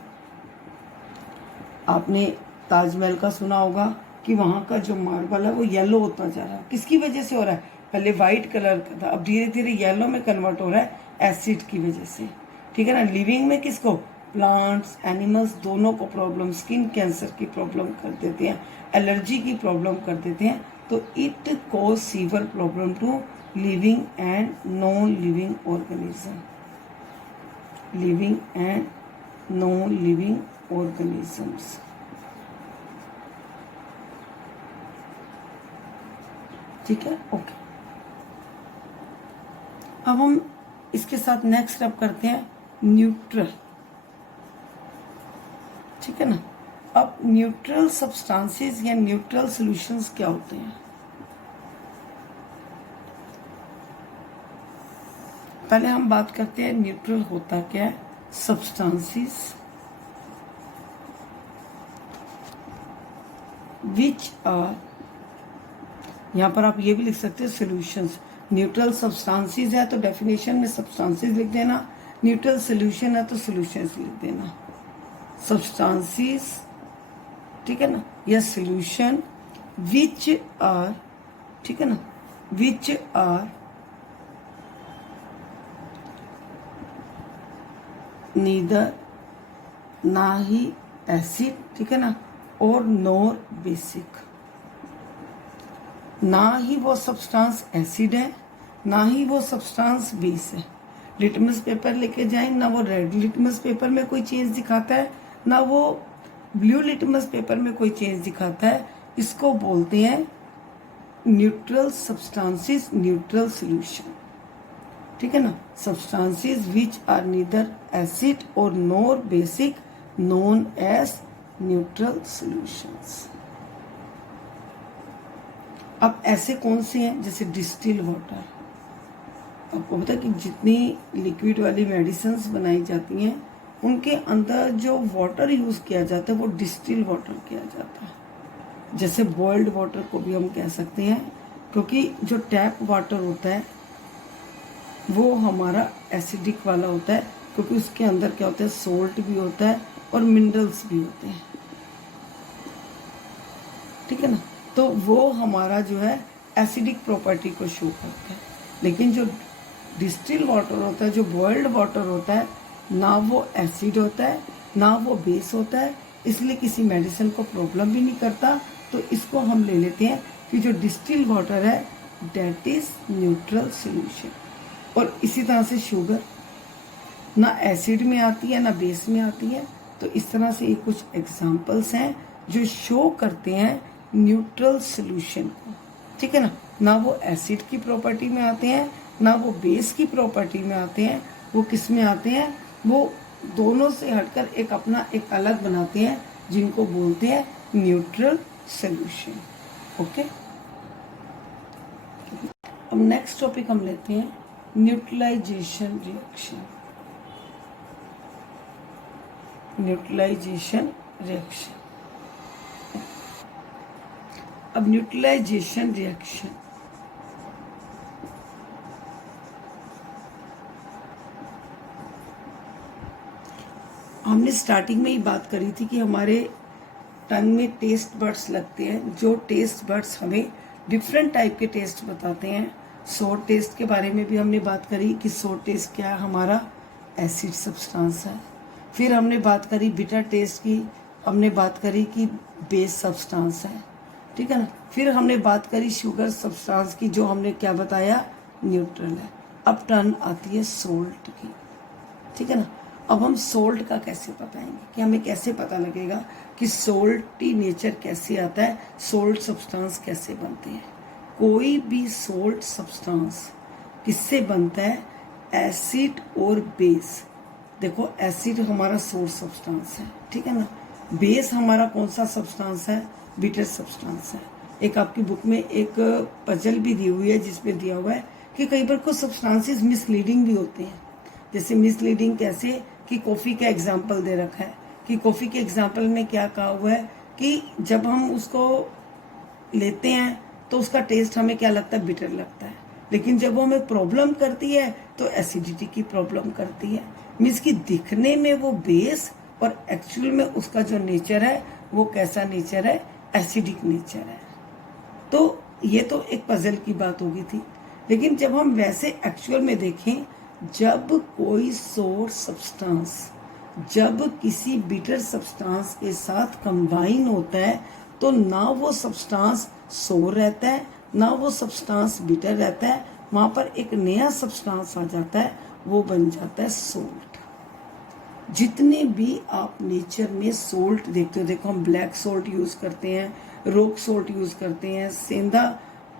आपने ताजमहल का सुना होगा कि वहाँ का जो मार्बल है वो येलो होता जा रहा है। किसकी वजह से हो रहा है? पहले वाइट कलर का था, अब धीरे धीरे येलो में कन्वर्ट हो रहा है एसिड की वजह से। ठीक है ना। लिविंग में किसको? प्लांट्स, एनिमल्स दोनों को प्रॉब्लम, स्किन कैंसर की प्रॉब्लम कर देते हैं, एलर्जी की प्रॉब्लम कर देते हैं। तो it cause severe problem to living and non living organism. Living and non living organisms. ठीक है, ओके। अब हम इसके साथ नेक्स्ट स्टेप करते हैं न्यूट्रल। ठीक है ना। अब न्यूट्रल सब्सटेंसेस या न्यूट्रल सॉल्यूशंस क्या होते हैं? पहले हम बात करते हैं न्यूट्रल होता क्या है। सब्सटेंसेस विच आर, यहां पर आप ये भी लिख सकते हैं सॉल्यूशंस। न्यूट्रल सब्सटेंसेस है तो डेफिनेशन में सब्सटेंसेस लिख देना, न्यूट्रल सॉल्यूशन है तो सॉल्यूशंस लिख देना। सब्सटेंसेस, ठीक है ना, या सॉल्यूशन विच आर, ठीक है ना, विच आर नीदर, ना ही एसिड, ठीक है ना, और नॉर बेसिक। ना ही वो सब्सटेंस एसिड है, ना ही वो सब्सटेंस बेस है। लिटमस पेपर लेके जाएं, ना वो रेड लिटमस पेपर में कोई चेंज दिखाता है, ना वो ब्लू लिटमस पेपर में कोई चेंज दिखाता है। इसको बोलते हैं न्यूट्रल सब्सटेंसेस, न्यूट्रल सॉल्यूशन। ठीक है ना। Substances which are neither acid और nor basic known as neutral solutions. अब ऐसे कौन से हैं? जैसे डिस्टिल वाटर। आपको पता है कि जितनी लिक्विड वाली मेडिसिन्स बनाई जाती हैं उनके अंदर जो वाटर यूज किया जाता है वो डिस्टिल वाटर किया जाता है। जैसे बॉइल्ड वाटर को भी हम कह सकते हैं, क्योंकि जो टैप वाटर होता है वो हमारा एसिडिक वाला होता है, क्योंकि उसके अंदर क्या होता है, सोल्ट भी होता है और मिनरल्स भी होते हैं। ठीक है ना। तो वो हमारा जो है एसिडिक प्रॉपर्टी को शो करता है। लेकिन जो डिस्टिल वाटर होता है, जो बॉइल्ड वाटर होता है, ना वो एसिड होता है ना वो बेस होता है, इसलिए किसी मेडिसिन को प्रॉब्लम भी नहीं करता। तो इसको हम ले लेते हैं कि जो डिस्टिल वाटर है डेट इज न्यूट्रल सॉल्यूशन। और इसी तरह से शुगर ना एसिड में आती है ना बेस में आती है। तो इस तरह से ये कुछ एग्जाम्पल्स हैं जो शो करते हैं न्यूट्रल सॉल्यूशन को। ठीक है ना। ना वो एसिड की प्रॉपर्टी में आते हैं ना वो बेस की प्रॉपर्टी में आते हैं। वो किस में आते हैं? वो दोनों से हटकर एक अपना एक अलग बनाते हैं, जिनको बोलते हैं न्यूट्रल सॉल्यूशन। ओके। अब नेक्स्ट टॉपिक हम लेते हैं न्यूट्रलाइजेशन रिएक्शन। Neutralisation reaction. अब न्यूट्रलाइजेशन रिएक्शन हमने स्टार्टिंग में ही बात करी थी कि हमारे टंग में टेस्ट बड्स लगते हैं, जो टेस्ट बड्स हमें डिफरेंट टाइप के टेस्ट बताते हैं। सोर टेस्ट के बारे में भी हमने बात करी कि सोर टेस्ट क्या है, हमारा एसिड सब्सटेंस है। फिर हमने बात करी बिटर टेस्ट की, हमने बात करी कि बेस सब्सटेंस है। ठीक है ना। फिर हमने बात करी शुगर सब्सटेंस की, जो हमने क्या बताया, न्यूट्रल है। अब टर्न आती है सोल्ट की। ठीक है ना। अब हम सोल्ट का कैसे बताएंगे, कि हमें कैसे पता लगेगा कि सोल्टी नेचर कैसे आता है, सोल्ट सब्सटेंस कैसे बनते हैं। कोई भी सोल्ट सब्सटेंस किससे बनता है? एसिड और बेस। देखो एसिड हमारा सोर्स सब्सटेंस है, ठीक है ना। बेस हमारा कौन सा सब्सटेंस है? बिटर सब्सटेंस है। एक आपकी बुक में एक पजल भी दी हुई है जिसमें दिया हुआ है कि कई बार कुछ सब्सटेंसेस मिसलीडिंग भी होते हैं। जैसे मिसलीडिंग कैसे, कि कॉफ़ी का एग्जाम्पल दे रखा है कि कॉफ़ी के एग्जाम्पल में क्या कहा हुआ है कि जब हम उसको लेते हैं तो उसका टेस्ट हमें क्या लगता है, बिटर लगता है, लेकिन जब वो हमें प्रॉब्लम करती है तो एसिडिटी की प्रॉब्लम करती है। मीन्स कि दिखने में वो बेस और एक्चुअल में उसका जो नेचर है वो कैसा नेचर है, एसिडिक नेचर है। तो ये तो एक पजल की बात होगी थी, लेकिन जब हम वैसे एक्चुअल में देखें, जब कोई सोर सब्सटेंस जब किसी बिटर सब्सटेंस के साथ कंबाइन होता है तो ना वो सब्सटेंस सोर रहता है ना वो सब्सटेंस बिटर रहता है, वहाँ पर एक नया सब्सटेंस आ जाता है, वो बन जाता है सोल्ट। जितने भी आप नेचर में सोल्ट देखते हो, देखो हम ब्लैक सोल्ट यूज़ करते हैं, रॉक सोल्ट यूज़ करते हैं, सेंधा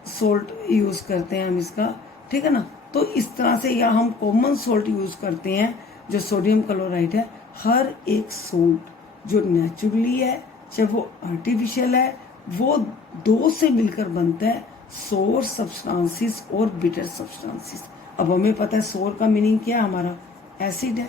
सोल्ट यूज़ करते हैं हम इसका, ठीक है ना। तो इस तरह से या हम कॉमन सोल्ट यूज़ करते हैं जो सोडियम क्लोराइड है। हर एक सोल्ट जो नेचुरली है चाहे वो आर्टिफिशियल है, वो दो से मिलकर बनता है, सोर सब्सटेंसेस और बिटर सब्सटेंसेस। अब हमें पता है सोर का मीनिंग क्या है, हमारा एसिड है,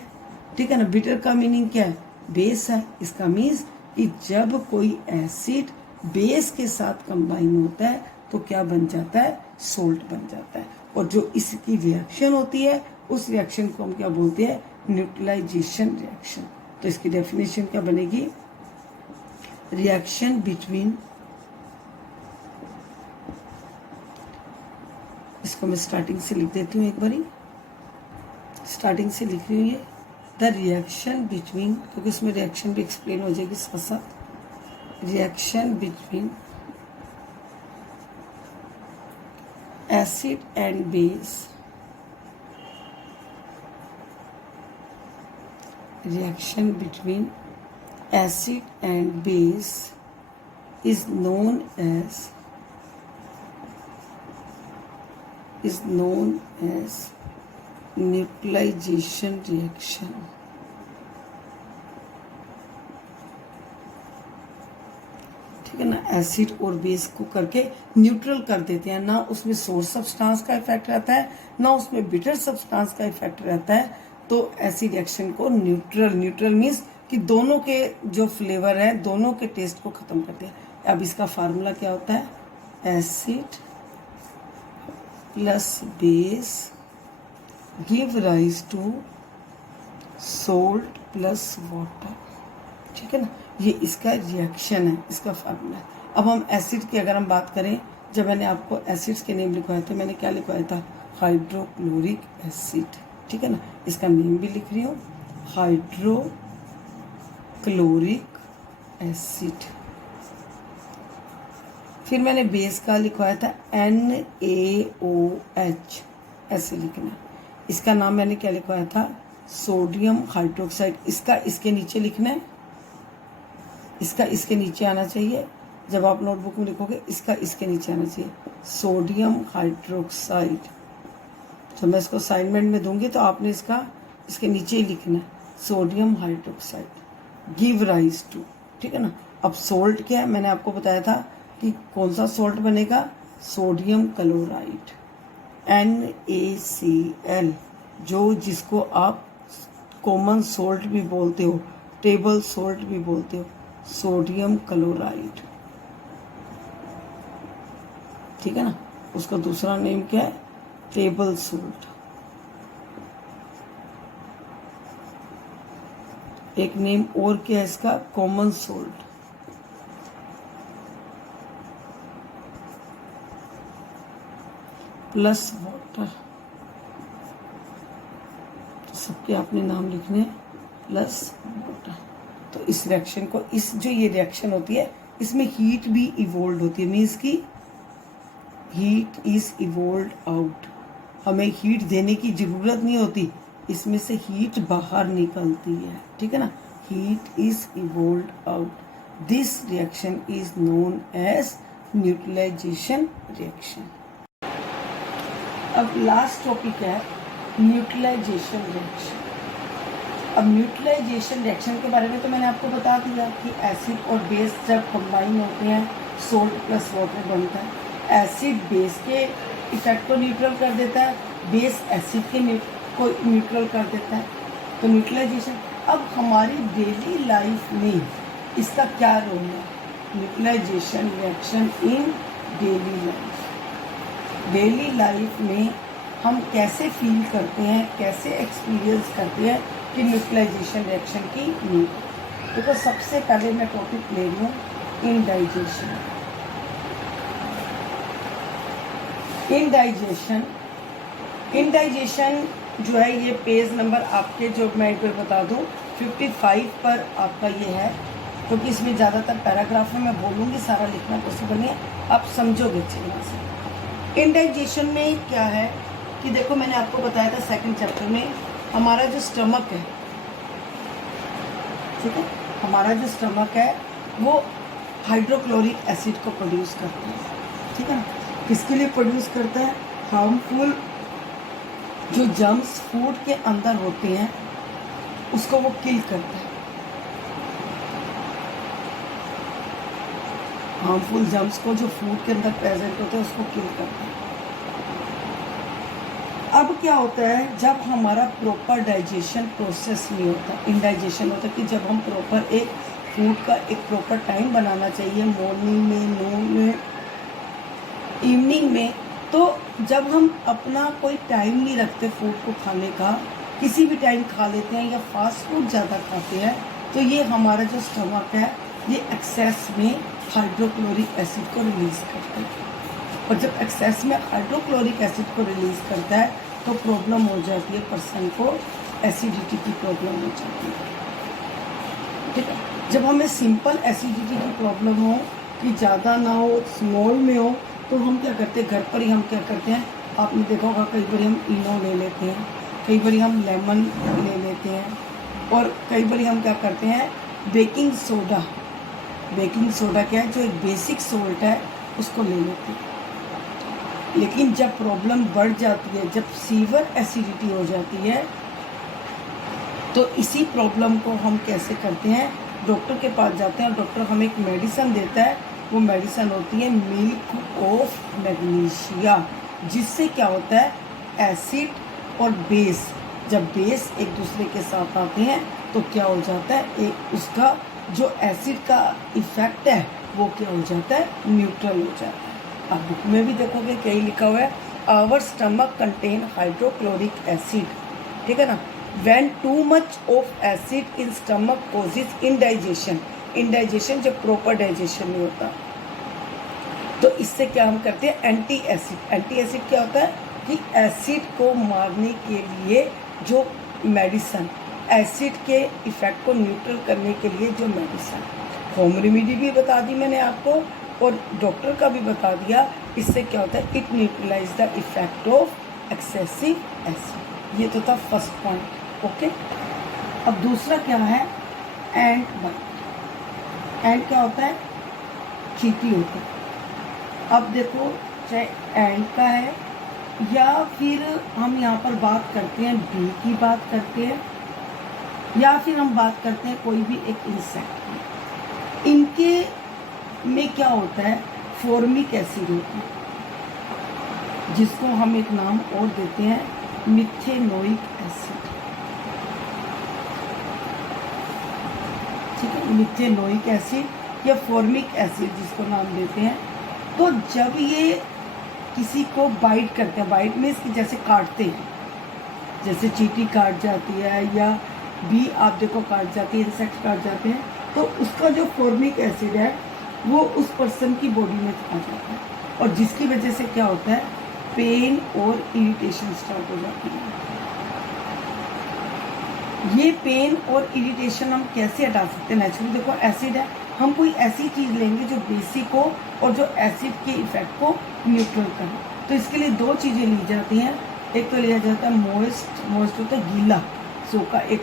ठीक है ना। बिटर का मीनिंग क्या है, बेस है। इसका मीन्स कि जब कोई एसिड बेस के साथ कंबाइन होता है तो क्या बन जाता है, सोल्ट बन जाता है। और जो इसकी रिएक्शन होती है उस रिएक्शन को हम क्या बोलते हैं, न्यूट्रलाइजेशन रिएक्शन। तो इसकी डेफिनेशन क्या बनेगी, रिएक्शन बिटवीन, इसको मैं स्टार्टिंग से लिख देती हूँ, एक बारी स्टार्टिंग से लिख रही हूँ ये, द रिएक्शन बिटवीन, क्योंकि इसमें रिएक्शन भी एक्सप्लेन हो जाएगी साथ साथ। Reaction between acid and base, reaction between acid and base is known as neutralization reaction। ठीक है ना, एसिड और बेस को करके न्यूट्रल कर देते हैं, ना उसमें सोर्स सब्सटेंस का इफेक्ट रहता है ना उसमें बिटर सब्सटेंस का इफेक्ट रहता है। तो ऐसी रिएक्शन को न्यूट्रल मीन्स कि दोनों के जो फ्लेवर है दोनों के टेस्ट को खत्म करते हैं। अब इसका फार्मूला क्या होता है, acid plus base give rise to salt plus water, ठीक है ना। ये इसका रिएक्शन है, इसका फार्मूला है। अब हम एसिड की अगर हम बात करें, जब मैंने आपको एसिड्स के नेम लिखवाए थे, मैंने क्या लिखवाया था, हाइड्रोक्लोरिक एसिड, ठीक है ना। इसका नेम भी लिख रही हूँ, हाइड्रोक्लोरिक एसिड। फिर मैंने बेस का लिखवाया था NaOH, ऐसे लिखना। इसका नाम मैंने क्या लिखवाया था, सोडियम हाइड्रोक्साइड। इसका इसके नीचे लिखना है, इसका इसके नीचे आना चाहिए। जब आप नोटबुक में लिखोगे इसका इसके नीचे आना चाहिए, सोडियम हाइड्रोक्साइड। तो मैं इसको असाइनमेंट में दूंगी तो आपने इसका इसके नीचे ही लिखना है, sodium hydroxide give rise to, ठीक है ना। अब सोल्ट क्या है, मैंने आपको बताया था कि कौन सा सोल्ट बनेगा, सोडियम क्लोराइड NaCl, जो जिसको आप कॉमन सोल्ट भी बोलते हो, टेबल सोल्ट भी बोलते हो, सोडियम क्लोराइड, ठीक है ना। उसका दूसरा नेम क्या है, टेबल सोल्ट। एक नेम और क्या है इसका, कॉमन सोल्ट। प्लस वाटर, सबके आपने नाम लिखने, प्लस वाटर। तो इस रिएक्शन को, इस जो ये रिएक्शन होती है इसमें हीट भी इवोल्व होती है, मीन्स की हीट इज इवोल्व आउट। हमें हीट देने की जरूरत नहीं होती, इसमें से हीट बाहर निकलती है, ठीक है ना। Heat is evolve out, this reaction is known as neutralisation reaction. अब लास्ट टॉपिक है न्यूट्रलाइजेशन रिएक्शन। अब न्यूट्रलाइजेशन रिएक्शन के बारे में तो मैंने आपको बता दिया कि एसिड और बेस जब कंबाइन होते हैं सोल्ट प्लस वाटर बनता है। एसिड बेस के इफेक्ट को न्यूट्रल कर देता है, बेस एसिड के को न्यूट्रल कर देता है, तो न्यूट्रलाइजेशन। अब हमारी डेली लाइफ में इसका क्या रोल है? Neutralisation reaction in daily life. Daily life में हम कैसे फील करते हैं, कैसे एक्सपीरियंस करते हैं कि न्यूट्रलाइजेशन रिएक्शन की नीड। देखो सबसे पहले मैं टॉपिक ले रही हूँ इनडाइजेशन। इनडाइजेशन जो है ये पेज नंबर आपके, जो मैं एक बार बता दूँ 55 पर आपका ये है, क्योंकि तो इसमें ज़्यादातर पैराग्राफ में मैं बोलूँगी, सारा लिखना पॉसिबल नहीं है, आप समझोगे अच्छी तरह से। इनडाइजेशन में क्या है कि देखो मैंने आपको बताया था सेकंड चैप्टर में, हमारा जो स्टमक है, ठीक है, हमारा जो स्टमक है वो हाइड्रोक्लोरिक एसिड को प्रोड्यूस करता है, ठीक है ना। किसके लिए प्रोड्यूस करता है? हार्मफुल जो जर्म्स फूड के अंदर होते हैं उसको वो किल करता है। हार्मफुल जर्म्स को जो फूड के अंदर प्रेजेंट होते हैं उसको किल करता है। अब क्या होता है, जब हमारा प्रॉपर डाइजेशन प्रोसेस नहीं होता, इनडाइजेशन होता है कि जब हम प्रॉपर एक फूड का एक प्रॉपर टाइम बनाना चाहिए, मॉर्निंग में, नून में, इवनिंग में, तो जब हम अपना कोई टाइम नहीं रखते फूड को खाने का, किसी भी टाइम खा लेते हैं या फास्ट फूड ज़्यादा खाते हैं, तो ये हमारा जो स्टमक है ये एक्सेस में हाइड्रोक्लोरिक एसिड को रिलीज़ करता है। और जब एक्सेस में हाइड्रोक्लोरिक एसिड को रिलीज़ करता है तो प्रॉब्लम हो जाती है, पर्सन को एसिडिटी की प्रॉब्लम हो जाती है, ठीक है। जब हमें सिंपल एसिडिटी की प्रॉब्लम हो कि ज़्यादा ना हो, स्मॉल में हो, तो हम क्या करते हैं, घर पर ही हम क्या करते हैं, आपने देखा होगा कई बार हम इनो ले लेते हैं, कई बार हम लेमन ले लेते हैं, और कई बार हम क्या करते हैं बेकिंग सोडा। बेकिंग सोडा क्या है, जो एक बेसिक सोल्ट है उसको ले लेते हैं। लेकिन जब प्रॉब्लम बढ़ जाती है, जब सीवियर एसिडिटी हो जाती है, तो इसी प्रॉब्लम को हम कैसे करते हैं, डॉक्टर के पास जाते हैं, डॉक्टर हमें एक मेडिसिन देता है, वो मेडिसिन होती है मिल्क ऑफ मैग्नीशिया, जिससे क्या होता है एसिड और बेस, जब बेस एक दूसरे के साथ आते हैं तो क्या हो जाता है, एक उसका जो एसिड का इफेक्ट है वो क्या हो जाता है, न्यूट्रल हो जाता है। आप बुक में भी देखोगे क्या लिखा हुआ है, our stomach contain hydrochloric acid, ठीक है ना। When too much of acid in stomach causes indigestion. Indigestion जब प्रॉपर डाइजेशन नहीं होता, तो इससे क्या हम करते हैं, एंटी एसिड। एंटी एसिड क्या होता है कि एसिड को मारने के लिए जो मेडिसिन, एसिड के इफेक्ट को न्यूट्रल करने के लिए जो मेडिसिन, होम रेमेडी भी बता दी मैंने आपको और डॉक्टर का भी बता दिया। इससे क्या होता है, it neutralise the effect of excessive acid. ये तो था फर्स्ट पॉइंट, ओके। अब दूसरा क्या है, एंट बाइट। एंट क्या होता है, चींटी होता है। अब देखो चाहे एंट का है या फिर हम यहाँ पर बात करते हैं बी की बात करते हैं, या फिर हम बात करते हैं कोई भी एक इंसेक्ट की, इनके में क्या होता है, फॉर्मिक एसिड होता है, जिसको हम एक नाम और देते हैं मिथेनोइक एसिड, ठीक है, मिथेनोइक एसिड या फॉर्मिक एसिड जिसको नाम देते हैं। तो जब ये किसी को बाइट करते हैं, बाइट में इसकी जैसे काटते हैं, जैसे चींटी काट जाती है या बी आप देखो काट जाती है, इंसेक्ट काट जाते हैं, तो उसका जो फॉर्मिक एसिड है वो उस पर्सन की बॉडी में आ जाता है, और जिसकी वजह से क्या होता है, पेन और इरिटेशन स्टार्ट हो जाती है। ये पेन और इरिटेशन हम कैसे हटा सकते हैं, नेचुरली देखो एसिड है, हम कोई ऐसी चीज़ लेंगे जो बेसिक हो और जो एसिड के इफेक्ट को न्यूट्रल करे। तो इसके लिए दो चीज़ें ली जाती हैं, एक तो लिया जाता है मोइस्ट होता है गीला सूखा, एक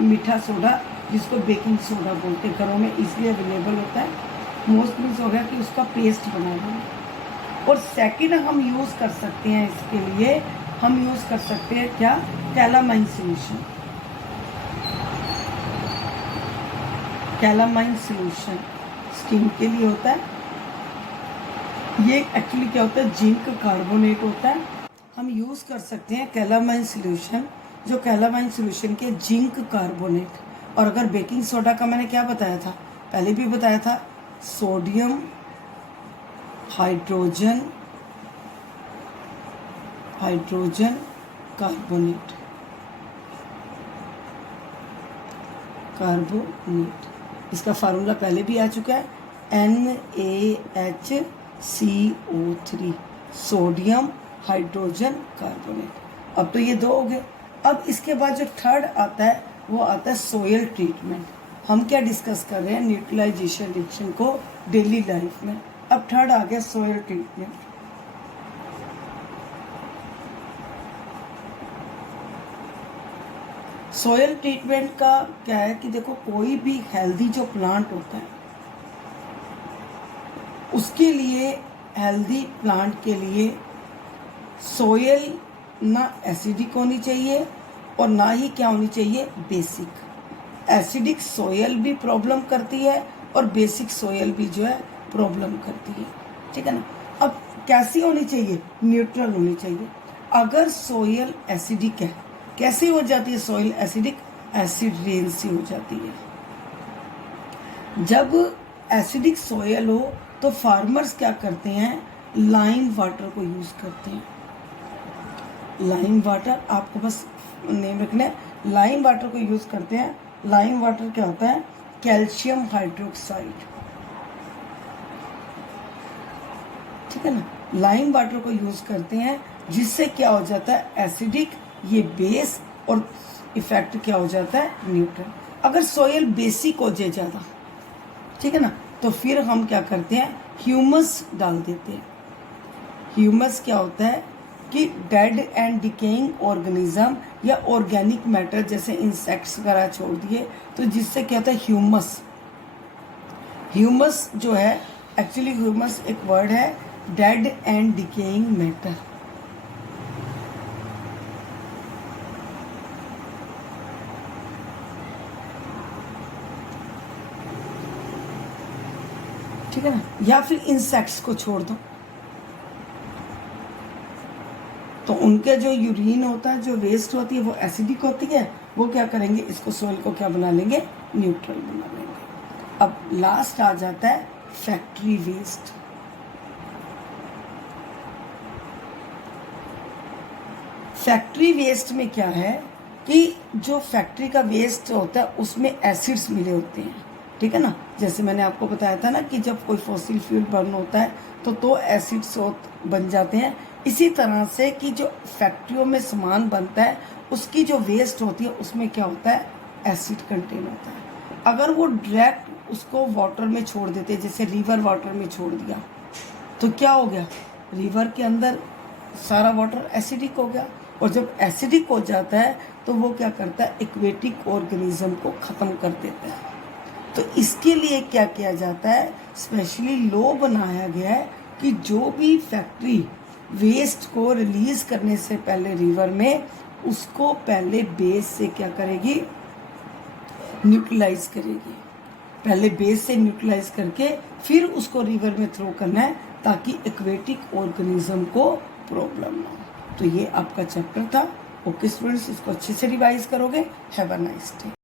मीठा सोडा जिसको बेकिंग सोडा बोलते हैं, घरों में इसलिए अवेलेबल होता है। मोस्ट मीन्स हो गया कि उसका पेस्ट बना लें। और सेकंड हम यूज़ कर सकते हैं, इसके लिए हम यूज़ कर सकते हैं क्या, calamine solution. Calamine solution skin के लिए होता है, ये एक्चुअली क्या होता है, जिंक कार्बोनेट होता है। हम यूज़ कर सकते हैं कैलामाइन सोल्यूशन, जो कैलामाइन सोल्यूशन के जिंक कार्बोनेट। और अगर बेकिंग सोडा का मैंने क्या बताया था, पहले भी बताया था, सोडियम हाइड्रोजन कार्बोनेट, इसका फार्मूला पहले भी आ चुका है, NaHCO3, सोडियम हाइड्रोजन कार्बोनेट। अब तो ये दो हो गए। अब इसके बाद जो थर्ड आता है वो आता है सोयल ट्रीटमेंट। हम क्या डिस्कस कर रहे हैं, न्यूट्रलाइजेशन रिएक्शन को डेली लाइफ में। अब थर्ड आ गया सोयल ट्रीटमेंट। सोयल ट्रीटमेंट का क्या है कि देखो, कोई भी हेल्दी जो प्लांट होता है उसके लिए, हेल्दी प्लांट के लिए सोयल ना एसिडिक होनी चाहिए और ना ही क्या होनी चाहिए, बेसिक। एसिडिक सोयल भी प्रॉब्लम करती है और बेसिक सोयल भी जो है प्रॉब्लम करती है, ठीक है ना। अब कैसी होनी चाहिए, न्यूट्रल होनी चाहिए। अगर सोयल एसिडिक है, कैसे हो जाती है सोयल एसिडिक, एसिड रेन से हो जाती है। जब एसिडिक सोयल हो तो फार्मर्स क्या करते हैं, लाइम वाटर को यूज करते हैं। लाइम वाटर, आपको बस नेम रखना है, लाइम वाटर को यूज करते हैं। लाइम वाटर क्या होता है, कैल्शियम हाइड्रोक्साइड, ठीक है ना। लाइम वाटर को यूज करते हैं, जिससे क्या हो जाता है, एसिडिक ये बेस, और इफेक्ट क्या हो जाता है, न्यूट्रल। अगर सोयल बेसिक हो जाए ज़्यादा, ठीक है ना, तो फिर हम क्या करते हैं, ह्यूमस डाल देते हैं। ह्यूमस क्या होता है कि डेड एंड डिकेइंग ऑर्गेनिज्म या ऑर्गेनिक मैटर जैसे इंसेक्ट्स वगैरह छोड़ दिए, तो जिससे क्या होता है, ह्यूमस जो है, एक्चुअली ह्यूमस एक वर्ड है, डेड एंड डिकेइंग मैटर। ठीक है ना, या फिर इंसेक्ट्स को छोड़ दो, तो उनके जो यूरिन होता है, जो वेस्ट होती है, वो एसिडिक होती है। वो क्या करेंगे, इसको सोइल को क्या बना लेंगे, न्यूट्रल बना लेंगे। अब लास्ट आ जाता है फैक्ट्री वेस्ट। फैक्ट्री वेस्ट में क्या है कि जो फैक्ट्री का वेस्ट होता है उसमें एसिड्स मिले होते हैं, ठीक है ना। जैसे मैंने आपको बताया था ना कि जब कोई फॉसिल फ्यूल बर्न होता है तो एसिड्स बन जाते हैं। इसी तरह से कि जो फैक्ट्रियों में सामान बनता है उसकी जो वेस्ट होती है उसमें क्या होता है, एसिड कंटेन होता है। अगर वो डायरेक्ट उसको वाटर में छोड़ देते, जैसे रिवर वाटर में छोड़ दिया, तो क्या हो गया, रिवर के अंदर सारा वाटर एसिडिक हो गया। और जब एसिडिक हो जाता है तो वो क्या करता है, एक्वेटिक ऑर्गेनिज्म को ख़त्म कर देता है। तो इसके लिए क्या किया जाता है, स्पेशली लॉ बनाया गया है कि जो भी फैक्ट्री वेस्ट को रिलीज करने से पहले रिवर में, उसको पहले बेस से क्या करेगी, न्यूट्रलाइज करेगी। पहले बेस से न्यूट्रलाइज करके फिर उसको रिवर में थ्रो करना है, ताकि एक्वेटिक ऑर्गेनिज्म को प्रॉब्लम ना हो। तो ये आपका चैप्टर था। ओके स्टूडेंट्स, इसको अच्छे से रिवाइज करोगे। Have a nice day.